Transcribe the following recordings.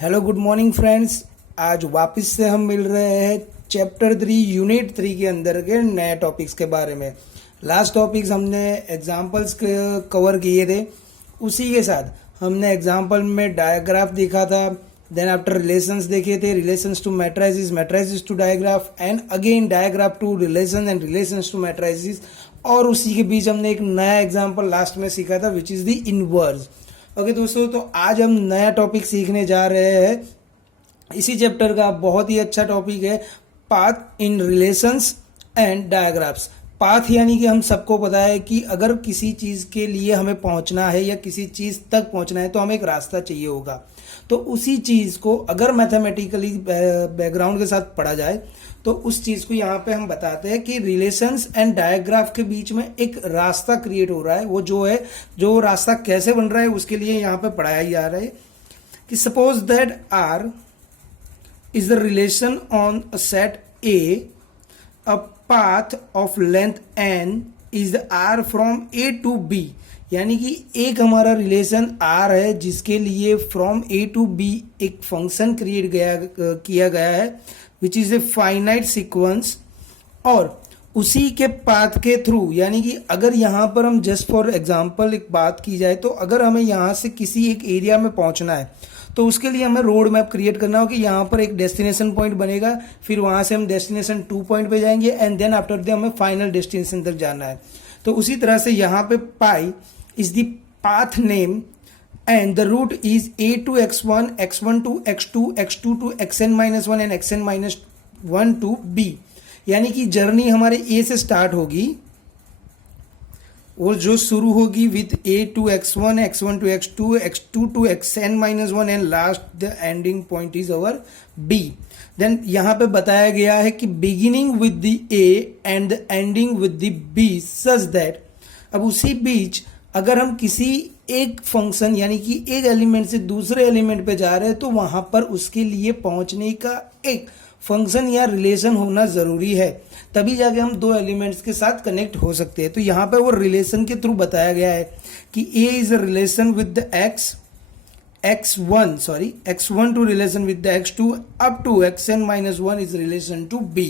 Hello good morning friends. आज वापस से हम मिल रहे हैं चैप्टर 3 यूनिट 3 के अंदर के नए टॉपिक्स के बारे में। लास्ट टॉपिक्स हमने एग्जांपल्स कवर किए थे, उसी के साथ हमने एग्जांपल में डायग्राफ देखा था। देन आफ्टर रिलेशंस देखे थे, relations to matrices, matrices to digraph and again digraph to relation and relations to matrices. और उसी के बीच हमने एक नया एग्जाम्पल लास्ट में सीखा था which is the inverse. Okay दोस्तों, तो आज हम नया टॉपिक सीखने जा रहे हैं। इसी चैप्टर का बहुत ही अच्छा टॉपिक है path in relations and digraphs. Path यानी कि हम सबको पता है कि अगर किसी चीज के लिए हमें पहुंचना है या किसी चीज तक पहुंचना है तो हमें एक रास्ता चाहिए होगा। तो उसी चीज को अगर मैथमेटिकली बैकग्राउंड के साथ पढ़ा जाए तो उस चीज को यहाँ पे हम बताते हैं कि रिलेशंस एंड डायग्राफ के बीच में एक रास्ता क्रिएट हो रहा है। वो जो रास्ता कैसे बन रहा है उसके लिए यहाँ पे पढ़ाया जा रहा है कि suppose that R is the relation on a set a path of length n is the r from a to b। यानी कि एक हमारा रिलेशन r है जिसके लिए फ्रॉम a to b एक फंक्शन क्रिएट किया गया है which is a finite sequence. और उसी के पाथ के थ्रू, यानी कि अगर यहाँ पर हम जस्ट फॉर एग्जांपल एक बात की जाए तो अगर हमें यहाँ से किसी एक एरिया में पहुँचना है तो उसके लिए हमें रोड मैप क्रिएट करना होगा कि यहाँ पर एक डेस्टिनेशन पॉइंट बनेगा, फिर वहाँ से हम डेस्टिनेशन 2 पॉइंट पे जाएंगे एंड देन आफ्टर दैट हमें फाइनल डेस्टिनेशन तक जाना है। तो उसी तरह से यहाँ पे pi is the path name and the route is a to x1, x1 to x2, x2 to xn-1 and xn-1 to b। यानी कि जर्नी हमारे a से स्टार्ट होगी और जो शुरू होगी with a to x1, x1 to x2, x2 to xn-1 and last the ending point is our b। Then यहाँ पे बताया गया है कि beginning with the a and the ending with the b such that, अब उसी बीच अगर हम किसी एक फंक्शन यानी कि एक एलिमेंट से दूसरे एलिमेंट पे जा रहे हैं तो वहां पर उसके लिए पहुंचने का एक फंक्शन या रिलेशन होना जरूरी है, तभी जाके हम दो एलिमेंट्स के साथ कनेक्ट हो सकते हैं। तो यहाँ पर वो रिलेशन के थ्रू बताया गया है कि a is a relation with the x1 to relation with the x2 up to xn-1 is relation to b।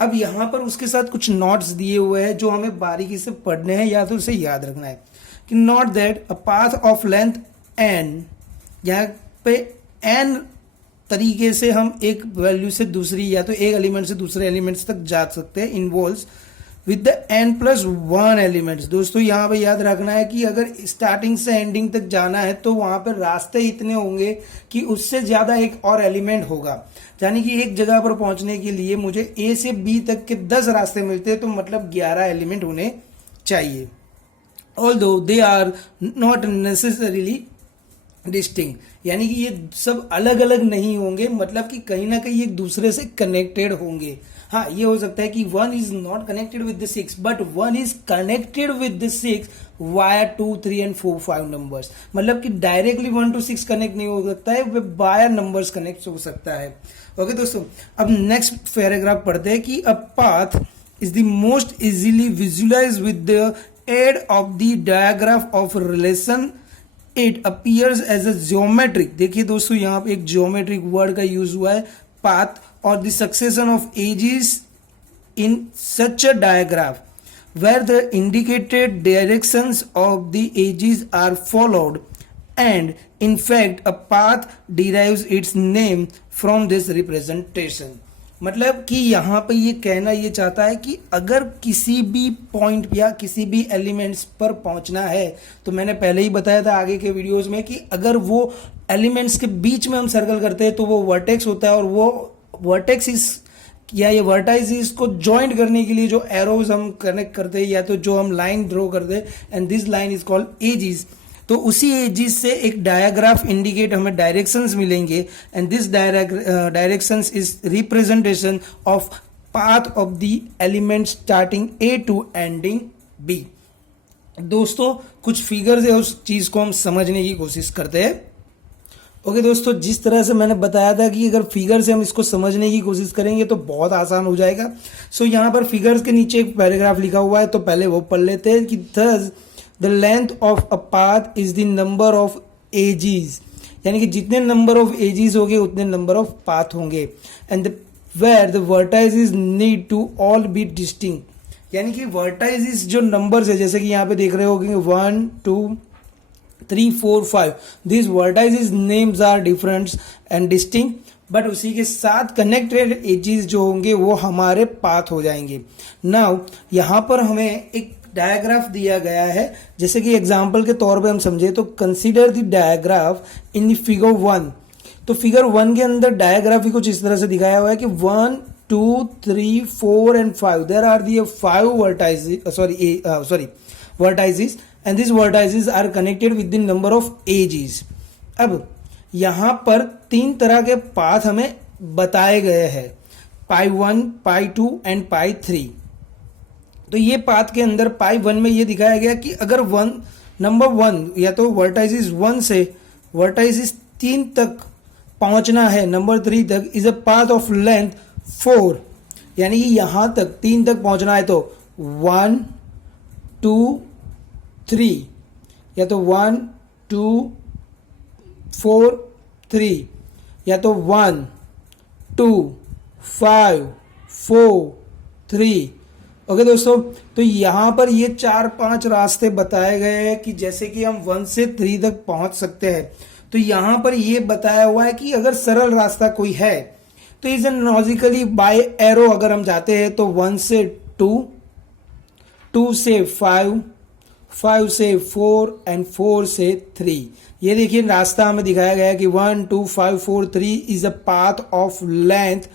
अब यहाँ पर उसके साथ कुछ नोट्स दिए हुए हैं जो हमें बारीकी से पढ़ने हैं या तो उसे याद रखना है कि note that a path of length n, यहाँ पे n तरीके से हम एक वैल्यू से दूसरी या तो एक एलिमेंट से दूसरे एलिमेंट्स तक जा सकते हैं, involves with the n+1 elements. दोस्तों यहाँ पे याद रखना है कि अगर स्टार्टिंग से एंडिंग तक जाना है तो वहां पर रास्ते इतने होंगे कि उससे ज्यादा एक और एलिमेंट होगा। यानी कि एक जगह पर पहुंचने के लिए मुझे a से b तक के 10 रास्ते मिलते हैं तो मतलब 11 एलिमेंट होने चाहिए। Although they are not necessarily distinct, यानी कि ये सब अलग अलग नहीं होंगे, मतलब कि कहीं ना कहीं एक दूसरे से कनेक्टेड होंगे। हाँ, ये हो सकता है कि 1 is not connected with the 6 but 1 is connected with the 6 via 2, 3 and 4, 5 numbers. मतलब कि डायरेक्टली 1 to 6 कनेक्ट नहीं हो सकता है, वो वाया नंबर्स कनेक्ट हो सकता है। ओके दोस्तों, अब नेक्स्ट पैराग्राफ पढ़ते हैं कि a path is the most easily visualize with the aid of the digraph of relation. It appears as a geometric, देखिए दोस्तों यहाँ पे एक ज्योमेट्रिक वर्ड का यूज हुआ है, पाथ और the succession of edges in such a digraph where the indicated directions of the edges are followed and in fact a path derives its name from this representation। मतलब कि यहाँ पे ये कहना ये चाहता है कि अगर किसी भी पॉइंट या किसी भी एलिमेंट्स पर पहुंचना है तो मैंने पहले ही बताया था आगे के वीडियोस में कि अगर वो एलिमेंट्स के बीच में हम सर्कल करते हैं तो वो वर्टेक्स होता है और वो वर्टेक्स इस या ये वर्टाइसिस को ज्वाइंट करने के लिए जो एरोज हम कनेक्ट करते हैं या तो जो हम लाइन ड्रॉ करते हैं and this line is called edges. तो उसी एजिस से एक डायग्राफ इंडिकेट हमें डायरेक्शंस मिलेंगे and this directions is representation of path of the element starting A to ending B. दोस्तों कुछ फिगर्स है उस चीज को हम समझने की कोशिश करते हैं। ओके दोस्तों, जिस तरह से मैंने बताया था कि अगर फिगर से हम इसको समझने की कोशिश करेंगे तो बहुत आसान हो जाएगा। सो यहाँ पर फिगर्स के नीचे एक पैराग्राफ लिखा हुआ है तो पहले वो पढ़ लेते हैं कि thus the length of a path is the number of edges। यानी कि जितने नंबर ऑफ एजेस होंगे उतने नंबर ऑफ पाथ होंगे। And where the vertices need to all be distinct, यानी कि वर्टाइजेस जो नंबर्स है, जैसे कि यहाँ पे देख रहे हो कि 1 2 3 4 5, this vertices names are different and distinct, but उसी के साथ कनेक्टेड एजेस जो होंगे वो हमारे पाथ हो जाएंगे। नाउ यहाँ पर हमें एक डायग्राफ दिया गया है, जैसे कि एग्जाम्पल के तौर पे हम समझे तो consider the digraph in figure 1। तो फिगर 1 के अंदर डायग्राफ ही कुछ इस तरह से दिखाया हुआ है कि 1 2 3 4 and 5 there are the 5 vertices and this vertices are connected with the number of edges. अब यहाँ पर 3 तरह के पाथ हमें बताए गए हैं, पाई 1 पाई 2 एंड पाई 3। तो ये पाथ के अंदर पाई 1 में ये दिखाया गया कि अगर नंबर 1 या तो वर्टाइसिस 1 से वर्टाइसिस 3 तक पहुंचना है, नंबर 3 तक, is a path of length 4, यानी कि यहां तक 3 तक पहुंचना है तो 1 2 3, या तो 1 2 4 3, या तो 1 2 5 4 3। ओके दोस्तों, तो यहाँ पर ये 4-5 रास्ते बताए गए हैं कि जैसे कि हम 1 से 3 तक पहुंच सकते हैं। तो यहाँ पर ये बताया हुआ है कि अगर सरल रास्ता कोई है तो इज लॉजिकली बाय एरो अगर हम जाते हैं तो 1 से 2, 2 से 5, 5 से 4 एंड 4 से 3। ये देखिए रास्ता हमें दिखाया गया है कि 1 2 5 4 3 is a path of length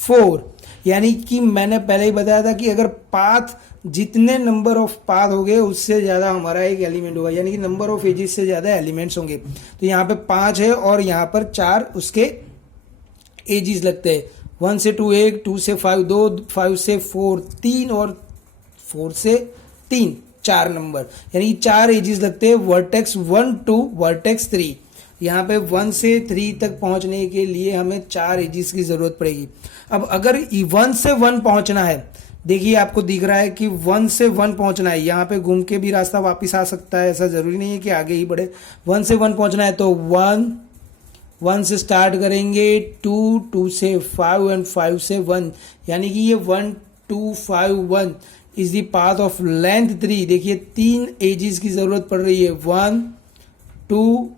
4, यानी कि मैंने पहले ही बताया था कि अगर पाथ जितने नंबर ऑफ पाथ हो गए उससे ज्यादा हमारा एक एलिमेंट होगा, यानी कि नंबर ऑफ एजेस से ज्यादा एलिमेंट्स होंगे। तो यहाँ पे 5 है और यहाँ पर 4 उसके एजेस लगते हैं। 1 से 2 1, 2 से 5 2, 5 से 4 3 और 4 से 3 4 नंबर, यानी 4 एजेस लगते हैं वर्टेक्स 1 टू वर्टेक्स 3। यहाँ पे 1 से 3 तक पहुंचने के लिए हमें 4 एजेस की जरूरत पड़ेगी। अब अगर 1 से 1 पहुंचना है, देखिए आपको दिख रहा है कि 1 से 1 पहुंचना है, यहाँ पे घूम के भी रास्ता वापस आ सकता है, ऐसा जरूरी नहीं है कि आगे ही बढ़े। 1 से 1 पहुंचना है तो 1 से स्टार्ट करेंगे, 2 2 से 5 एंड 5 से 1, यानी कि ये 1 2 5 1 is the path of length 3। देखिए 3 एजेस की जरूरत पड़ रही है, 1 2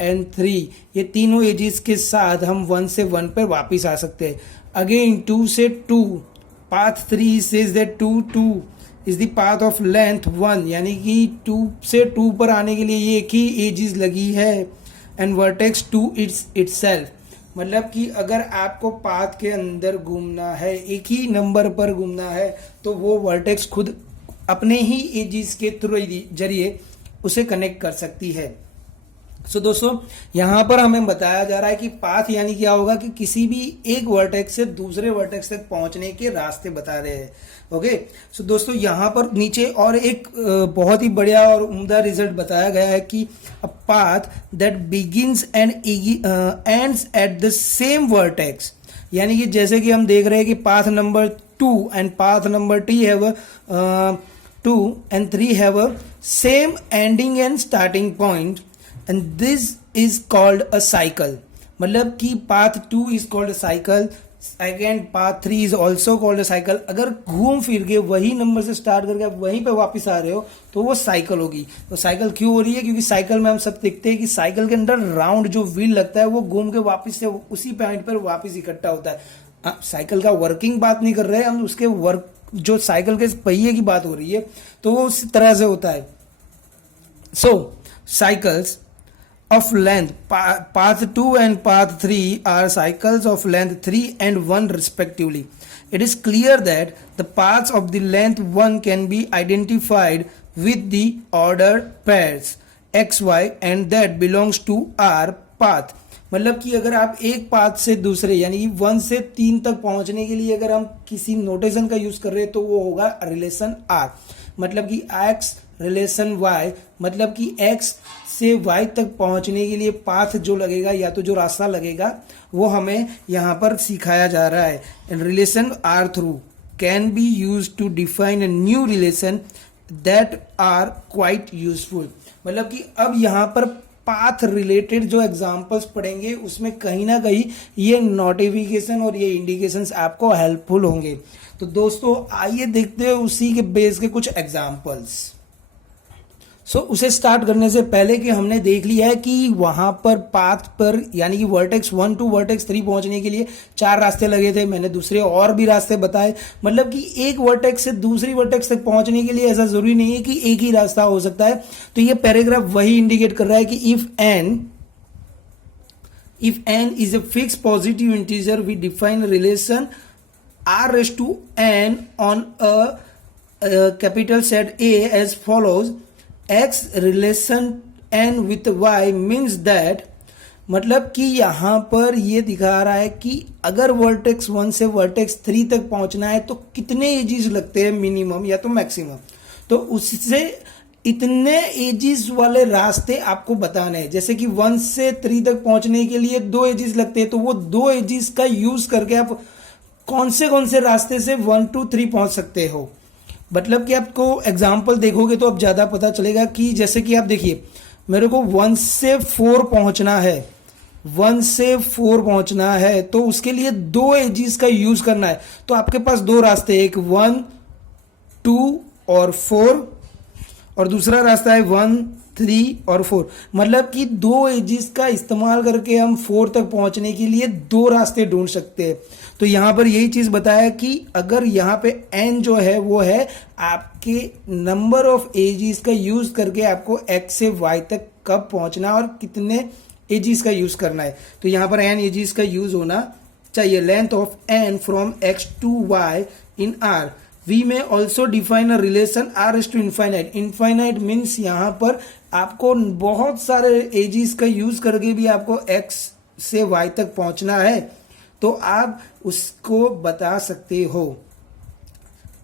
एंड 3। ये तीनों एजेस के साथ हम 1 से 1 पर वापस आ सकते हैं। अगेन 2 से 2, path 3 says that 2 2 is the path of length 1, यानी कि 2 से 2 पर आने के लिए ये एक ही एजेस लगी है एंड वर्टेक्स 2 इटसेल्फ। मतलब कि अगर आपको पाथ के अंदर घूमना है, एक ही नंबर पर घूमना है, तो वो वर्टेक्स खुद अपने ही एजेस के जरिए उसे कनेक्ट कर सकती है। सो दोस्तों यहाँ पर हमें बताया जा रहा है कि पाथ यानी क्या होगा कि किसी भी एक वर्टेक्स से दूसरे वर्टेक्स तक पहुंचने के रास्ते बता रहे हैं। ओके, सो दोस्तों यहाँ पर नीचे और एक बहुत ही बढ़िया और उम्दा रिजल्ट बताया गया है कि a path that begins and ends at the same vertex, यानी कि जैसे कि हम देख रहे हैं कि path number 2 and path number 3 have 2 and 3 have a same ending and starting point, and this is called a cycle। मतलब कि path 2 is called a cycle, again path 3 is also called a cycle। अगर घूम फिर के वही number से start करके आप वहीं पे वापस आ रहे हो तो वो साइकिल होगी। तो साइकिल क्यों हो रही है? क्योंकि साइकिल में हम सब देखते हैं कि साइकिल के अंदर राउंड जो व्हील लगता है वो घूम के वापस से उसी पॉइंट पर वापस इकट्ठा होता है। साइकिल का वर्किंग बात नहीं कर रहे हैं हम, उसके वर्क जो साइकिल के पहिए की बात हो रही है, तो वो उस तरह से होता है। सो cycles of length path 2 and path 3 are cycles of length 3 and 1 respectively. It is clear that the paths of the length 1 can be identified with the ordered pairs x y and that belongs to r path। मतलब कि अगर आप एक path से दूसरे यानी कि 1 से 3 तक पहुंचने के लिए अगर हम किसी नोटेशन का यूज कर रहे हैं तो वो होगा रिलेशन r। मतलब कि x रिलेशन y, मतलब कि x से y तक पहुंचने के लिए पाथ जो लगेगा या तो जो रास्ता लगेगा वो हमें यहाँ पर सिखाया जा रहा है। Relation r through can be use to define a new relation that are quite useful. मतलब कि अब यहाँ पर पाथ रिलेटेड जो एग्जांपल्स पढ़ेंगे उसमें कहीं ना कहीं ये नोटिफिकेशन और ये इंडिकेशंस आपको हेल्पफुल होंगे। तो दोस्तों आइए देखते हैं उसी के बेस के कुछ एग्जांपल्स। उसे स्टार्ट करने से पहले कि हमने देख लिया है कि वहां पर पाथ पर यानी कि वर्टेक्स 1 टू वर्टेक्स 3 पहुंचने के लिए 4 रास्ते लगे थे। मैंने दूसरे और भी रास्ते बताए, मतलब कि एक वर्टेक्स से दूसरी वर्टेक्स तक पहुंचने के लिए ऐसा जरूरी नहीं है कि एक ही रास्ता हो सकता है। तो ये पैराग्राफ वही इंडिकेट कर रहा है कि if n is a fixed positive integer, we define a relation r raised to n on a capital set A as follows: x relation n with y means that, मतलब कि यहां पर ये दिखा रहा है कि अगर वर्टेक्स 1 से वर्टेक्स 3 तक पहुंचना है तो कितने एजेस लगते हैं मिनिमम या तो मैक्सिमम। तो उससे इतने एजेस वाले रास्ते आपको बताने हैं। जैसे कि 1 से 3 तक पहुंचने के लिए 2 एजेस लगते हैं, तो वो 2 एजेस का यूज करके आप कौन से रास्ते से 1 to 3 पहुंच सकते हो। मतलब कि आपको एग्जाम्पल देखोगे तो अब ज्यादा पता चलेगा कि जैसे कि आप देखिए, मेरे को 1 से 4 पहुंचना है, 1 से 4 पहुंचना है तो उसके लिए 2 एजेस का यूज करना है। तो आपके पास 2 रास्ते, एक 1, 2 और 4, और दूसरा रास्ता है 1, 3 और 4। मतलब कि 2 एजेस का इस्तेमाल करके हम 4 तक पहुंचने के लिए 2 रास्ते ढूंढ सकते हैं। तो यहां पर यही चीज बताया कि अगर यहां पे n जो है वो है आपके नंबर ऑफ एजेस का यूज करके आपको x से y तक कब पहुंचना और कितने एजेस का यूज करना है। तो यहां पर n एजेस का यूज होना चाहिए। Length of n from x to y in r। We may also define a relation r is to infinite. Infinite means यहां पर आपको बहुत सारे एजेस का यूज करके भी आपको x से y तक पहुंचना है, तो आप उसको बता सकते हो।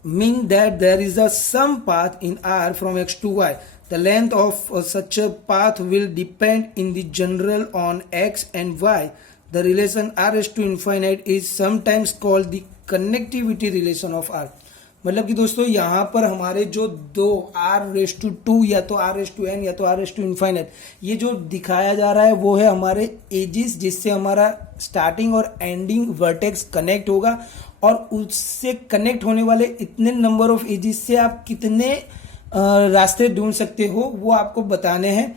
Mean that there is a some path in R from X to Y। The length of such a path will depend in the general on X and Y। The relation R is to infinite is sometimes called the connectivity relation of R। मतलब कि दोस्तों यहां पर हमारे जो 2 r⁻2 या तो r⁻n या तो r⁻∞, ये जो दिखाया जा रहा है वो है हमारे एजेस, जिससे हमारा स्टार्टिंग और एंडिंग वर्टेक्स कनेक्ट होगा, और उससे कनेक्ट होने वाले इतने नंबर ऑफ एजेस से आप कितने रास्ते ढूंढ सकते हो वो आपको बताने हैं।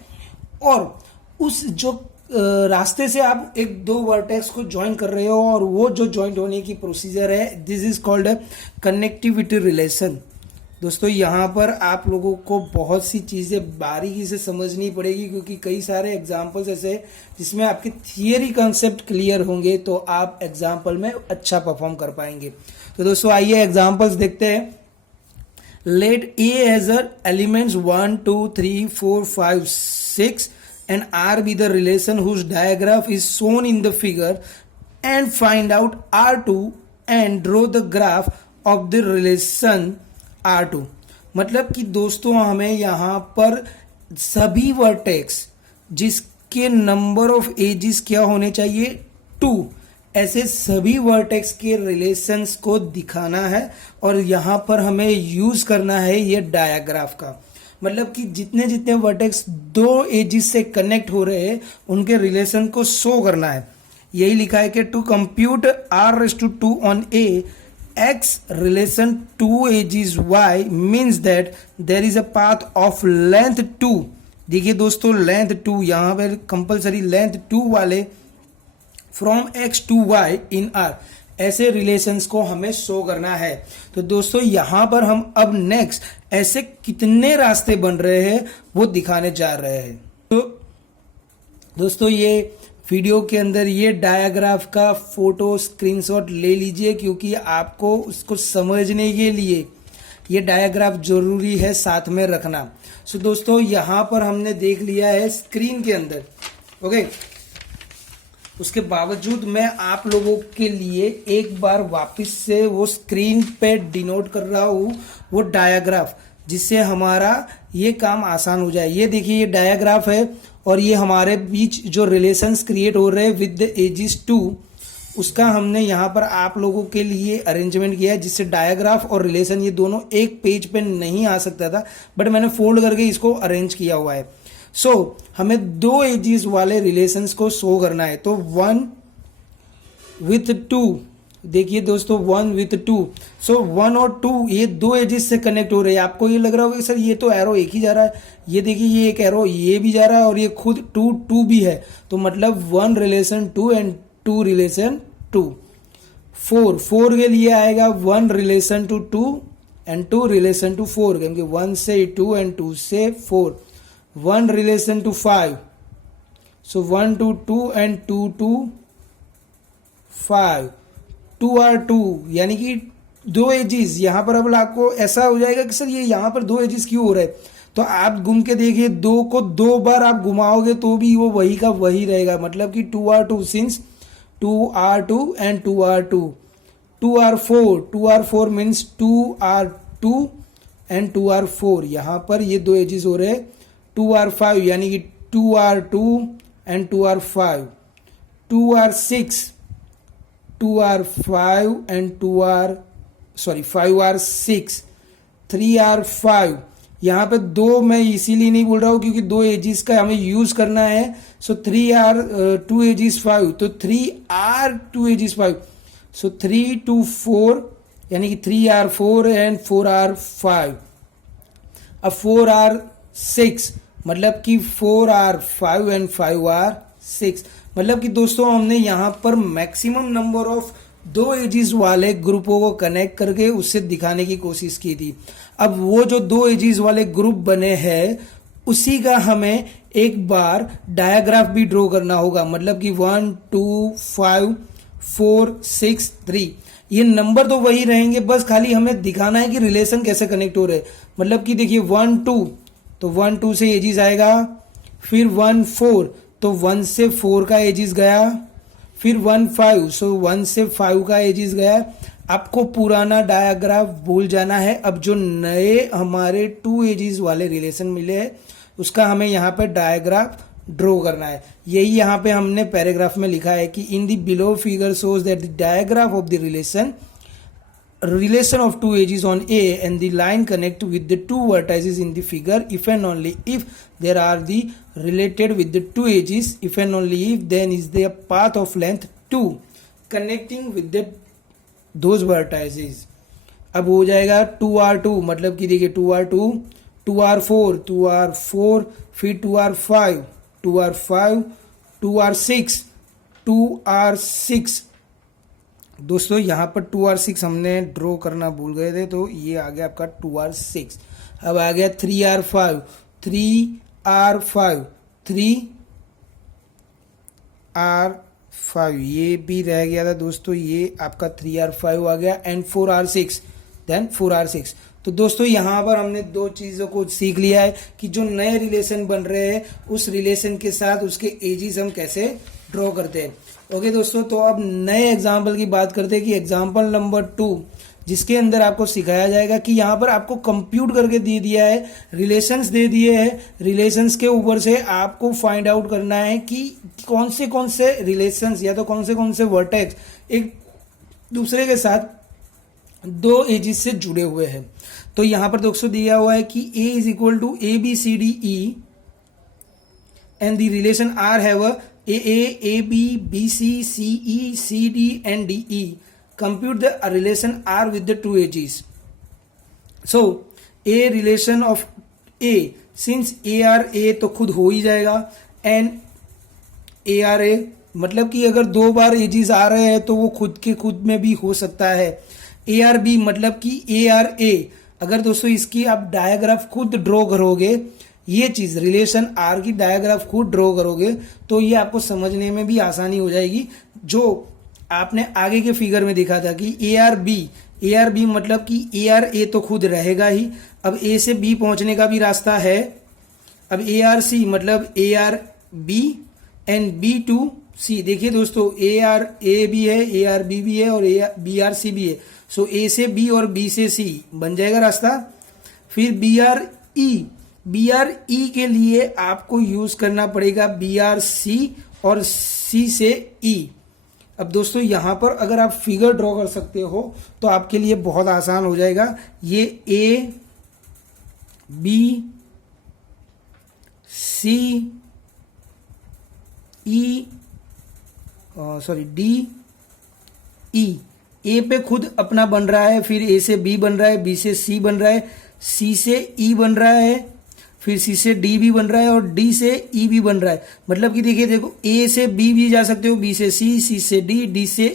और उस जो रास्ते से आप एक 2 वर्टेक्स को ज्वाइन कर रहे हो और वो जो ज्वाइंट होने की प्रोसीजर है, this is called connectivity relation. दोस्तों यहाँ पर आप लोगों को बहुत सी चीजें बारीकी से समझनी पड़ेगी, क्योंकि कई सारे एग्जांपल्स ऐसे जिसमें आपके थियरी कॉन्सेप्ट क्लियर होंगे तो आप एग्जांपल में अच्छा परफॉर्म कर पाएंगे। तो दोस्तों आइए एग्जांपल्स देखते हैं। Let A has elements 1, 2, 3, 4, 5, 6 and R be the relation whose diagram is shown in the figure, and find out R2 and draw the graph of the relation R2। मतलब कि दोस्तों हमें यहाँ पर सभी वर्टेक्स जिसके नंबर ऑफ एजेस क्या होने चाहिए 2, ऐसे सभी वर्टेक्स के रिलेशंस को दिखाना है, और यहाँ पर हमें यूज करना है ये डायग्राफ का। मतलब कि जितने जितने वर्टेक्स 2 एजेस से कनेक्ट हो रहे हैं उनके रिलेशन को शो करना है। यही लिखा है कि to compute r⁻2 on a x relation 2 edges y means that there is a path of length 2। देखिए दोस्तों लेंथ 2, यहाँ पर कंपल्सरी लेंथ 2 वाले from x to y in r, ऐसे रिलेशंस को हमें शो करना है। तो दोस्तों यहां पर हम अब नेक्स्ट ऐसे कितने रास्ते बन रहे हैं वो दिखाने जा रहे हैं। तो दोस्तों ये वीडियो के अंदर ये डायग्राफ का फोटो स्क्रीनशॉट ले लीजिए, क्योंकि आपको उसको समझने के लिए ये डायग्राफ जरूरी है साथ में रखना। सो दोस्तों यहां पर हमने देख लिया है स्क्रीन के अंदर, ओके। उसके बावजूद मैं आप लोगों के लिए एक बार वापस से वो स्क्रीन पे डिनोट कर रहा हूँ वो डायग्राफ, जिससे हमारा ये काम आसान हो जाए। ये देखिए ये डायग्राफ है, और ये हमारे बीच जो रिलेशंस क्रिएट हो रहे हैं विद द एजेस 2, उसका हमने यहाँ पर आप लोगों के लिए अरेंजमेंट किया है, जिससे डायग्राफ और रिलेशन ये दोनों एक पेज पे नहीं आ सकता था, बट मैंने फोल्ड करके इसको अरेंज किया हुआ है। सो हमें दो एजेस वाले रिलेशंस को शो करना है। तो 1 with 2, देखिए दोस्तों 1 with 2, सो 1 और 2 ये दो एजेस से कनेक्ट हो रहे हैं। आपको ये लग रहा होगा कि सर ये तो एरो एक ही जा रहा है, ये देखिए ये एक एरो ये भी जा रहा है और ये खुद 2 भी है, तो मतलब 1 रिलेशन 2 एंड 2 रिलेशन 2। 4 के लिए आएगा 1 relation to 2 and 2 relation to 4, क्योंकि 1 से 2 एंड 2 से 4। 1 relation to 5, so 1 to 2 and 2 to 5। 2 are 2, यानी कि दो एजिस। यहां पर अब आपको ऐसा हो जाएगा कि सर ये यहां पर दो एजिस क्यों हो रहे हैं, तो आप घूम के देखिए, 2 को 2 बार आप घुमाओगे तो भी वो वही का वही रहेगा, मतलब कि 2 are 2 since 2 are 2 and 2 are 2। 2 are 4, 2 are 4 means 2 are 2 and 2 are 4। यहां पर ये दो एजिस हो रहे हैं। 2 are 5, यानी कि 2 are 2 and 2 are 5। 2 are 6, 2 are 5 and 5 are 6। 3 are 5, यहाँ पे दो मैं इसीलिए नहीं बोल रहा हूँ क्योंकि दो एजिस का हमें यूज करना है। सो 3 are 2 एजिस 5, तो 3 are 2 एजिस 5, सो 3 to 4, यानी कि 3 are 4 and 4 are 5। अब 4 are 6, मतलब कि 4 are 5 and 5 are 6। मतलब कि दोस्तों हमने यहाँ पर मैक्सिमम नंबर ऑफ दो एजिस वाले ग्रुपों को कनेक्ट करके उससे दिखाने की कोशिश की थी। अब वो जो दो एजिस वाले ग्रुप बने हैं उसी का हमें एक बार डायग्राफ भी ड्रॉ करना होगा, मतलब कि 1 2 5 4 6 3, ये नंबर तो वही रहेंगे, बस खाली हमें दिखाना है कि रिलेशन कैसे कनेक्ट हो रहे हैं। मतलब कि देखिए 1 2, तो 1 2 से एजिस आएगा, फिर 1 4, तो 1 से 4 का एजिस गया, फिर 1 5, सो 1 से 5 का एजिस गया। आपको पुराना डायग्राफ भूल जाना है। अब जो नए हमारे 2 एजिस वाले रिलेशन मिले हैं उसका हमें यहाँ पे डायग्राफ ड्रॉ करना है। यही यहाँ पे हमने पैराग्राफ में लिखा है कि in the below figure shows that the digraph of the relation of two edges on A and the line connect with the two vertices in the figure if and only if there are the related with the two edges, if and only if then is the path of length 2 connecting with the those vertices। अब हो जाएगा 2R2, मतलब कि देखिए 2R2, 2R4, 2R4, फिर 2R5, 2R5, 2R6, 2R6। दोस्तों यहाँ पर 2R6 हमने ड्रॉ करना भूल गए थे, तो ये आ गया आपका 2R6। अब आ गया 3R5, 3R5, 3R5, ये भी रह गया था दोस्तों, ये आपका 3R5 आ गया, एंड 4R6, देन 4R6। तो दोस्तों यहाँ पर हमने दो चीज़ों को सीख लिया है कि जो नए रिलेशन बन रहे हैं उस रिलेशन के साथ उसके एजिस हम कैसे ड्रॉ करते हैं। ओके दोस्तों, तो अब नए एग्जाम्पल की बात करते हैं कि एग्जाम्पल नंबर 2, जिसके अंदर आपको सिखाया जाएगा कि यहाँ पर आपको कंप्यूट करके दे दिया है, रिलेशंस दे दिए हैं, रिलेशंस के ऊपर से आपको फाइंड आउट करना है कि कौन से रिलेशंस या तो कौन से वर्टेक्स एक दूसरे के साथ दो एजिस से जुड़े हुए हैं। तो यहाँ पर दोस्तों दिया हुआ है कि A is equal to ABCDE and the relation R have AA, AB, BC, CE, CD and DE. Compute the relation R with the two edges. So A relation of A, since AR A तो खुद हो ही जाएगा, and AR A मतलब कि अगर दो बार edges आ रहे हैं तो वो खुद के खुद में भी हो सकता है। AR B मतलब कि AR A, अगर दोस्तों इसकी आप डायग्राफ खुद ड्रॉ करोगे, ये चीज रिलेशन आर की डायग्राफ खुद ड्रॉ करोगे तो ये आपको समझने में भी आसानी हो जाएगी। जो आपने आगे के फिगर में देखा था कि AR B मतलब कि AR A तो खुद रहेगा ही, अब A से B पहुंचने का भी रास्ता है। अब AR C मतलब AR B and B to C, देखिए दोस्तों AR A भी है, AR B भी है और BR C भी है। सो A से B और B से C बन जाएगा रास्ता। फिर BR E के लिए आपको यूज करना पड़ेगा BR C और C से E। अब दोस्तों यहाँ पर अगर आप फिगर ड्रॉ कर सकते हो तो आपके लिए बहुत आसान हो जाएगा। ये A B C E sorry D E, A पे खुद अपना बन रहा है, फिर ए से बी बन रहा है, बी से सी बन रहा है, सी से ई बन रहा है, फिर सी से डी भी बन रहा है और डी से ई भी बन रहा है। मतलब कि देखिए, देखो ए से बी भी जा सकते हो, बी से सी से डी से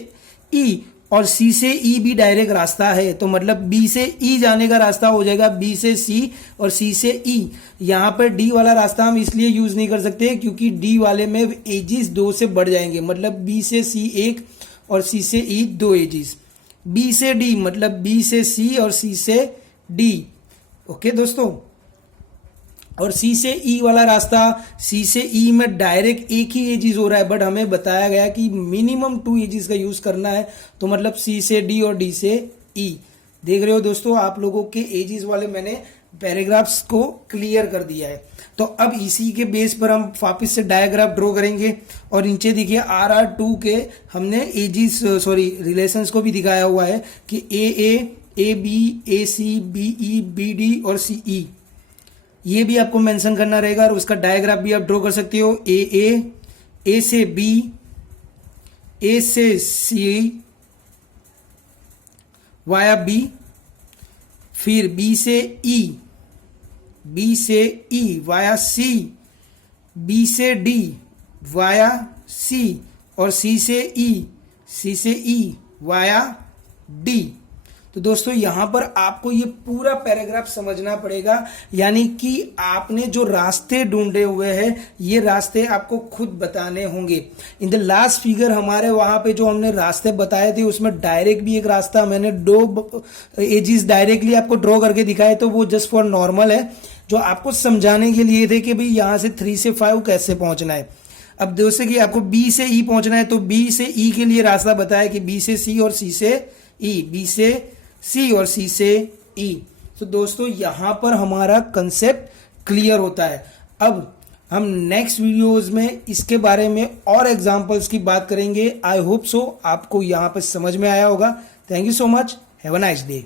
ई, और सी से ई भी डायरेक्ट रास्ता है। तो मतलब बी से ई जाने का रास्ता हो जाएगा बी से सी और सी से ई। यहाँ पर डी वाला रास्ता हम इसलिए यूज नहीं कर सकते क्योंकि डी वाले में एजिस 2 से बढ़ जाएंगे। मतलब बी से सी 1 और सी से ई 2 एजिस। बी से डी मतलब बी से सी और सी से डी। ओके दोस्तों, और सी से ई वाला रास्ता, सी से ई में डायरेक्ट एक ही एजिस हो रहा है, बट हमें बताया गया कि मिनिमम 2 एजिस का यूज करना है। तो मतलब सी से डी और डी से ई। देख रहे हो दोस्तों, आप लोगों के एजिस वाले मैंने पैराग्राफ्स को क्लियर कर दिया है। तो अब इसी के बेस पर हम वापस से डायग्राफ ड्रॉ करेंगे। और नीचे देखिए RR2 के हमने एजिस रिलेशंस को भी दिखाया हुआ है कि A B, A C, B E, B D और सी ई, ये भी आपको मेंशन करना रहेगा। और उसका डायग्राफ भी आप ड्रॉ कर सकते हो। ए से बी, ए से सी वाया बी, फिर बी से ई, बी से ई वाया सी, बी से डी वाया सी और सी से ई वाया डी। तो दोस्तों यहां पर आपको ये पूरा पैराग्राफ समझना पड़ेगा, यानी कि आपने जो रास्ते ढूंढे हुए हैं ये रास्ते आपको खुद बताने होंगे। इन द लास्ट फिगर हमारे वहां पे जो हमने रास्ते बताए थे उसमें डायरेक्ट भी एक रास्ता मैंने 2 एजिस डायरेक्टली आपको ड्रॉ करके दिखाए, तो वो जस्ट फॉर नॉर्मल है, जो आपको समझाने के लिए थे कि भाई यहां से 3 से 5 कैसे पहुंचना है। अब जैसे कि आपको बी से ई पहुंचना है, तो बी से ई के लिए रास्ता बताया कि बी से सी और सी से ई, बी से सी और सी से ई। तो दोस्तों यहां पर हमारा कंसेप्ट क्लियर होता है। अब हम नेक्स्ट वीडियोस में इसके बारे में और एग्जांपल्स की बात करेंगे। आई होप सो आपको यहां पर समझ में आया होगा। Thank you so much, have a nice day.